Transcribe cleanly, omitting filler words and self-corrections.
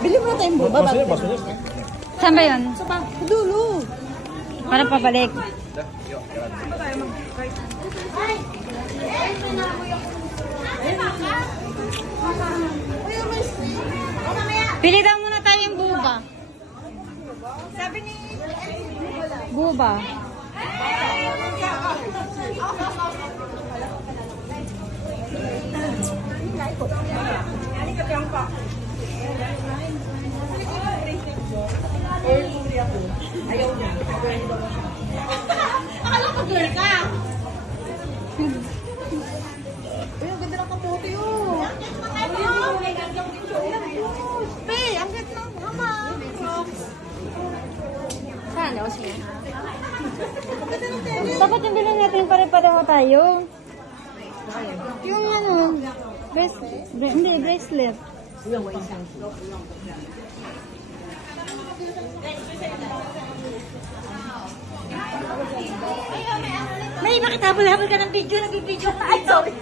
Bili mo na tayong boba. Saan ba yun? Sa dulo. Para pabalik. Pili daw muna tayong buba. Sabi ni... Buba. Ayaw niya. Akala ko girl ka. Uy, ang ganda ng kamote yun. Pe, ang ganda ng hama. Saan daw siya? Dapat yung bilhin natin pare-pareho tayo. Yung ano, hindi, bracelet. May bakit habol-habol ka ng video? Nag-video ka. Ay, sorry.